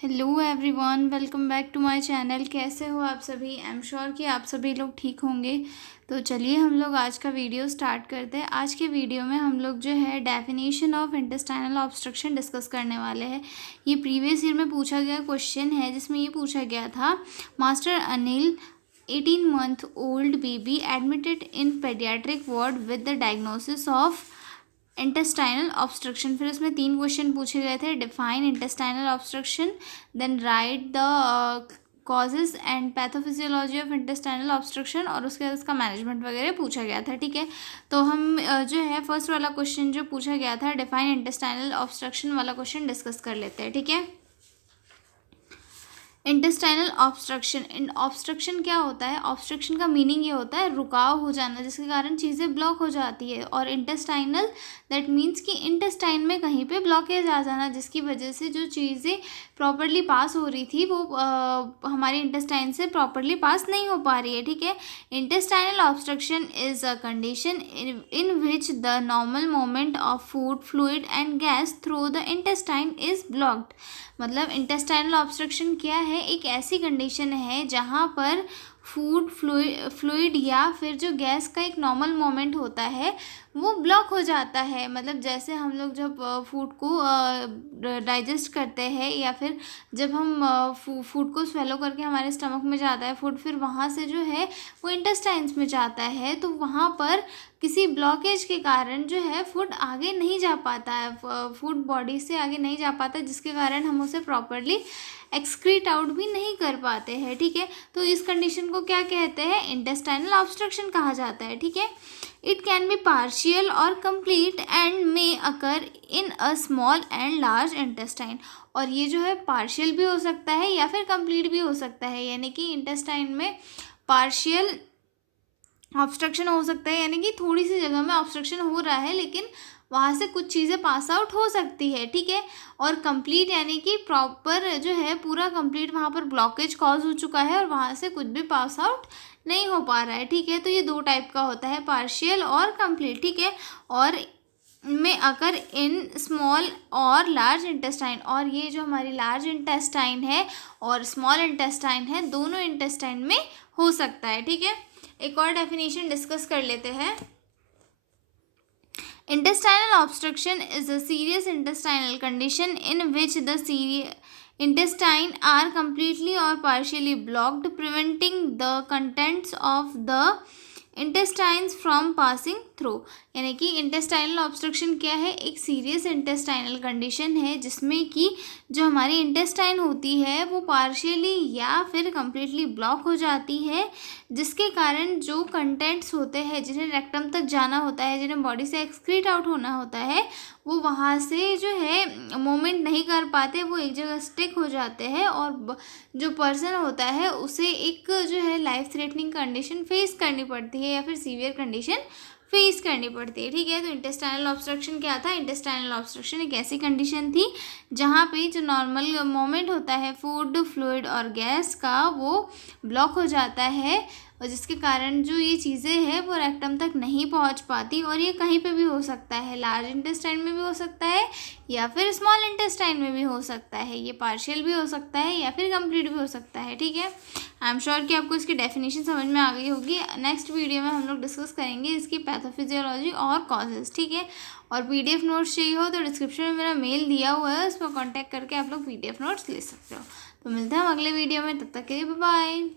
Hello everyone, welcome back to my channel. कैसे हो आप सभी? आई एम श्योर कि आप सभी लोग ठीक होंगे। तो चलिए हम लोग आज का वीडियो स्टार्ट करते हैं। आज के वीडियो में हम लोग जो है definition of intestinal obstruction discuss करने वाले हैं। ये प्रीवियस ईयर में पूछा गया क्वेश्चन है, जिसमें ये पूछा गया था, master Anil 18 month old baby admitted in pediatric ward with the diagnosis of intestinal obstruction. फिर उसमें 3 क्वेश्चन पूछे गए थे। Define intestinal obstruction, then write the causes and pathophysiology of intestinal obstruction, और उसके बाद उसका मैनेजमेंट वगैरह पूछा गया था। ठीक है, तो हम जो है फर्स्ट वाला क्वेश्चन जो पूछा गया था डिफाइन इंटेस्टाइनल ऑब्स्ट्रक्शन वाला क्वेश्चन डिस्कस कर लेते हैं। ठीक है, इंटेस्टाइनल ऑब्स्ट्रक्शन। ऑब्स्ट्रक्शन क्या होता है? ऑब्स्ट्रक्शन का मीनिंग ये होता है रुकाव हो जाना, जिसके कारण चीज़ें ब्लॉक हो जाती है। और इंटेस्टाइनल दैट मीन्स कि इंटेस्टाइन में कहीं पे ब्लॉकेज आ जाना, जिसकी वजह से जो चीज़ें प्रॉपरली पास हो रही थी वो हमारे इंटेस्टाइन से प्रॉपरली पास नहीं हो पा रही है। ठीक है, intestinal obstruction is a condition in which the normal movement of food, fluid and gas through the intestine is blocked. मतलब इंटेस्टाइनल ऑब्स्ट्रक्शन क्या है? एक ऐसी कंडीशन है जहाँ पर फूड, फ्लूइड या फिर जो गैस का एक नॉर्मल मोमेंट होता है वो ब्लॉक हो जाता है। मतलब जैसे हम लोग जब फूड को डाइजेस्ट करते हैं, या फिर जब हम फूड को स्वेलो करके हमारे स्टमक में जाता है फूड, फिर वहाँ से जो है वो इंटेस्टाइन्स में जाता है, तो वहाँ पर किसी ब्लॉकेज के कारण जो है फूड आगे नहीं जा पाता है, फूड बॉडी से आगे नहीं जा पाता, जिसके कारण हम उसे प्रॉपरली एक्सक्रीट आउट भी नहीं कर पाते हैं। ठीक है, तो इस कंडीशन को क्या कहते हैं? इंटेस्टाइनल ऑब्स्ट्रक्शन कहा जाता है। ठीक है, इट कैन बी पार्शियल और complete and may occur in a small and large intestine. और ये जो है पार्शियल भी हो सकता है या फिर कंप्लीट भी हो सकता है, यानी कि इंटेस्टाइन में पार्शियल ऑब्स्ट्रक्शन हो सकता है, यानी कि थोड़ी सी जगह में ऑब्स्ट्रक्शन हो रहा है लेकिन वहाँ से कुछ चीज़ें पास आउट हो सकती है। ठीक है, और कंप्लीट यानी कि प्रॉपर जो है पूरा कंप्लीट वहाँ पर ब्लॉकेज कॉज हो चुका है और वहाँ से कुछ भी पास आउट नहीं हो पा रहा है। ठीक है, तो ये 2 टाइप का होता है, पार्शियल और कंप्लीट। ठीक है, और में अकर इन स्मॉल और लार्ज इंटेस्टाइन, और ये जो हमारी लार्ज इंटेस्टाइन है और स्मॉल इंटेस्टाइन है, दोनों इंटेस्टाइन में हो सकता है। ठीक है, एक और डेफिनेशन डिस्कस कर लेते हैं। Intestinal obstruction is a serious intestinal condition in which the intestine are completely or partially blocked, preventing the contents of the intestines from passing through. यानी कि इंटेस्टाइनल ऑब्स्ट्रक्शन क्या है? एक सीरियस इंटेस्टाइनल कंडीशन है जिसमें कि जो हमारी इंटेस्टाइन होती है वो पार्शियली या फिर कम्प्लीटली ब्लॉक हो जाती है, जिसके कारण जो कंटेंट्स होते हैं जिन्हें रेक्टम तक जाना होता है, जिन्हें बॉडी से एक्सक्रीट आउट होना होता है, वो वहाँ से जो है मूवमेंट नहीं कर पाते, वो एक जगह स्टिक हो जाते हैं, और जो पर्सन होता है उसे एक जो है लाइफ थ्रेटनिंग कंडीशन फेस करनी पड़ती है या फिर सीवियर कंडीशन फेस करनी पड़ती है। ठीक है, तो इंटेस्टाइनल ऑब्स्ट्रक्शन क्या था? इंटेस्टाइनल ऑब्स्ट्रक्शन एक ऐसी कंडीशन थी जहाँ पे जो नॉर्मल मोमेंट होता है फूड, फ्लूइड और गैस का, वो ब्लॉक हो जाता है, और जिसके कारण जो ये चीज़ें हैं वो रेक्टम तक नहीं पहुंच पाती। और ये कहीं पे भी हो सकता है, लार्ज इंटेस्टाइन में भी हो सकता है या फिर स्मॉल इंटेस्टाइन में भी हो सकता है, ये पार्शियल भी हो सकता है या फिर कंप्लीट भी हो सकता है। ठीक है, आई एम श्योर कि आपको इसकी डेफिनेशन समझ में आ गई होगी। नेक्स्ट वीडियो में हम लोग डिस्कस करेंगे इसकी पैथोफिजियोलॉजी और कॉजेज। ठीक है, और पीडीएफ नोट्स चाहिए हो तो डिस्क्रिप्शन में मेरा मेल दिया हुआ है, उस पर कॉन्टैक्ट करके आप लोग पीडीएफ नोट्स ले सकते हो। तो मिलते हैं हम अगले वीडियो में, तब तक के लिए बाय बाय।